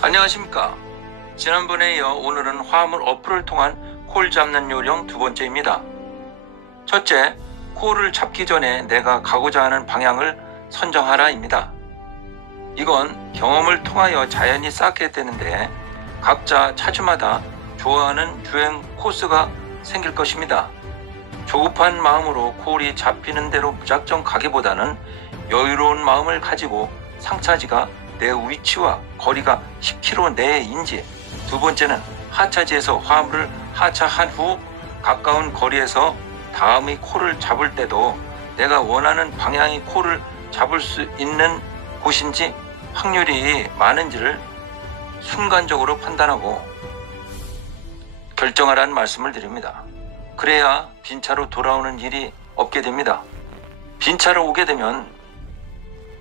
안녕하십니까. 지난번에 이어 오늘은 화물 어플을 통한 콜 잡는 요령 두 번째입니다. 첫째, 콜을 잡기 전에 내가 가고자 하는 방향을 선정하라입니다. 이건 경험을 통하여 자연히 쌓게 되는데 각자 차주마다 좋아하는 주행 코스가 생길 것입니다. 조급한 마음으로 콜이 잡히는 대로 무작정 가기보다는 여유로운 마음을 가지고 상차지가 내 위치와 거리가 10km 내인지, 두 번째는 하차지에서 화물을 하차한 후 가까운 거리에서 다음의 콜을 잡을 때도 내가 원하는 방향의 콜을 잡을 수 있는 곳인지 확률이 많은지를 순간적으로 판단하고 결정하라는 말씀을 드립니다. 그래야 빈차로 돌아오는 일이 없게 됩니다. 빈차로 오게 되면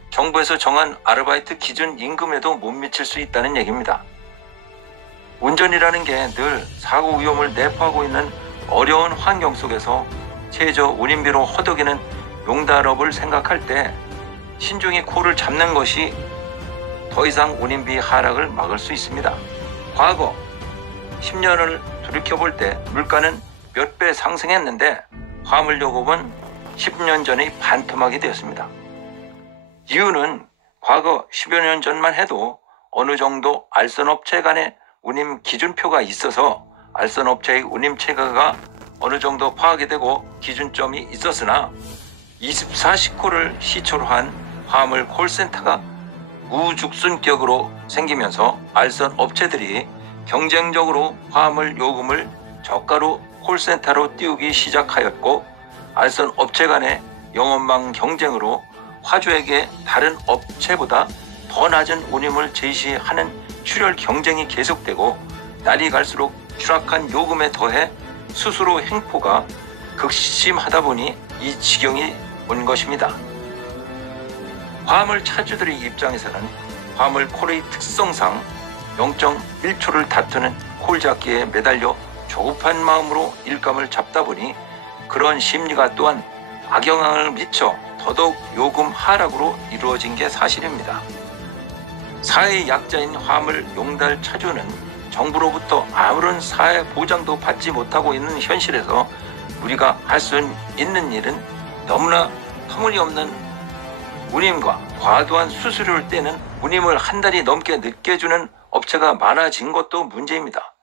정부에서 정한 아르바이트 기준 임금에도 못 미칠 수 있다는 얘기입니다. 운전이라는 게 늘 사고 위험을 내포하고 있는 어려운 환경 속에서 최저 운임비로 허덕이는 용달업을 생각할 때 신중히 콜을 잡는 것이 더 이상 운임비 하락을 막을 수 있습니다. 과거 10년을 돌이켜볼 때 물가는 몇 배 상승했는데 화물 요금은 10년 전의 반토막이 되었습니다. 이유는 과거 10여 년 전만 해도 어느 정도 알선업체 간의 운임 기준표가 있어서 알선업체의 운임 체계가 어느 정도 파악이 되고 기준점이 있었으나 24시콜을 시초로 한 화물 콜센터가 우죽순격으로 생기면서 알선업체들이 경쟁적으로 화물 요금을 저가로 콜센터로 띄우기 시작하였고, 알선업체 간의 영업망 경쟁으로 화주에게 다른 업체보다 더 낮은 운임을 제시하는 출혈 경쟁이 계속되고, 날이 갈수록 추락한 요금에 더해 수수료 횡포가 극심하다 보니 이 지경이 온 것입니다. 화물 차주들의 입장에서는 화물 콜의 특성상 0.1초를 다투는 콜 잡기에 매달려 조급한 마음으로 일감을 잡다 보니 그런 심리가 또한 악영향을 미쳐 더더욱 요금 하락으로 이루어진 게 사실입니다. 사회 약자인 화물 용달 차주는 정부로부터 아무런 사회 보장도 받지 못하고 있는 현실에서 우리가 할 수 있는 일은 너무나 터무니없는 운임과 과도한 수수료를 떼는 운임을 한 달이 넘게 늦게 주는 업체가 많아진 것도 문제입니다.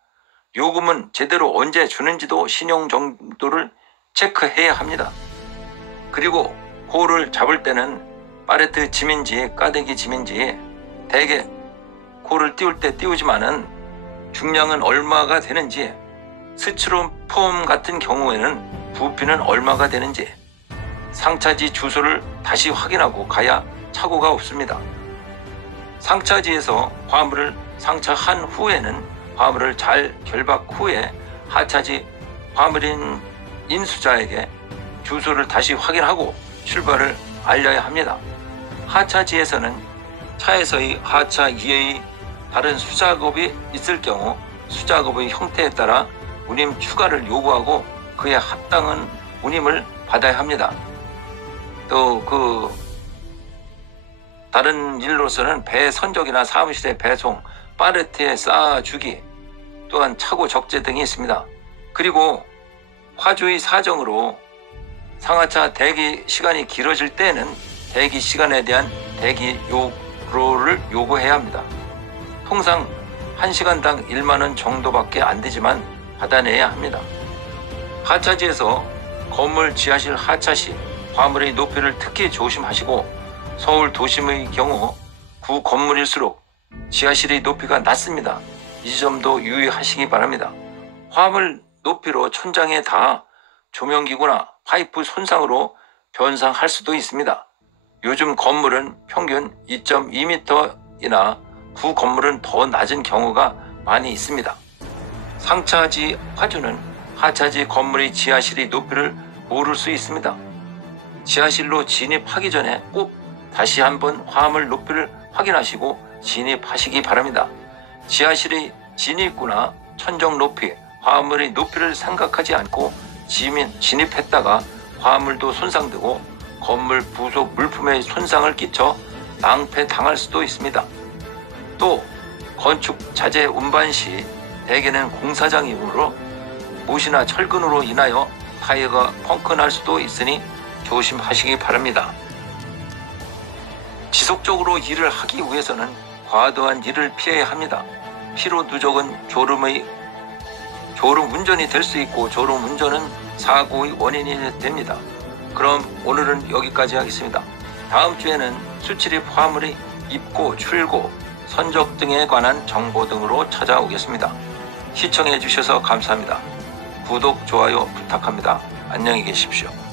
요금은 제대로 언제 주는지도 신용 정도를 체크해야 합니다. 그리고 콜을 잡을 때는 팔레트 짐인지 까대기 짐인지 대개 콜을 띄울 때 띄우지만은 중량은 얼마가 되는지, 스티로폼 같은 경우에는 부피는 얼마가 되는지 상차지 주소를 다시 확인하고 가야 착오가 없습니다. 상차지에서 화물을 상차한 후에는 화물을 잘 결박 후에 하차지 화물인 인수자에게 주소를 다시 확인하고 출발을 알려야 합니다. 하차지에서는 차에서의 하차 이외의 다른 수작업이 있을 경우 수작업의 형태에 따라 운임 추가를 요구하고 그에 합당한 운임을 받아야 합니다. 또 다른 일로서는 배 선적이나 사무실의 배송, 팔레트에 쌓아주기, 또한 차고 적재 등이 있습니다. 그리고 화주의 사정으로 상하차 대기 시간이 길어질 때는 대기 시간에 대한 대기 요구를 요구해야 합니다. 통상 1시간당 1만 원 정도밖에 안 되지만 받아내야 합니다. 하차지에서 건물 지하실 하차 시 화물의 높이를 특히 조심하시고, 서울 도심의 경우 구 건물일수록 지하실의 높이가 낮습니다. 이 점도 유의하시기 바랍니다. 화물 높이로 천장에 닿아 조명기구나 파이프 손상으로 변상할 수도 있습니다. 요즘 건물은 평균 2.2m이나 구 건물은 더 낮은 경우가 많이 있습니다. 상차지 화주는 하차지 건물의 지하실의 높이를 모를 수 있습니다. 지하실로 진입하기 전에 꼭 다시 한번 화물 높이를 확인하시고 진입하시기 바랍니다. 지하실의 진입구나 천정 높이, 화물의 높이를 생각하지 않고 진입했다가 화물도 손상되고 건물 부속 물품에 손상을 끼쳐 낭패 당할 수도 있습니다. 또 건축 자재 운반 시 대개는 공사장이므로 못이나 철근으로 인하여 타이어가 펑크날 수도 있으니 조심하시기 바랍니다. 지속적으로 일을 하기 위해서는 과도한 일을 피해야 합니다. 피로 누적은 졸음 운전이 될 수 있고 졸음 운전은 사고의 원인이 됩니다. 그럼 오늘은 여기까지 하겠습니다. 다음 주에는 수치립 화물의 입고, 출고, 선적 등에 관한 정보 등으로 찾아오겠습니다. 시청해 주셔서 감사합니다. 구독, 좋아요 부탁합니다. 안녕히 계십시오.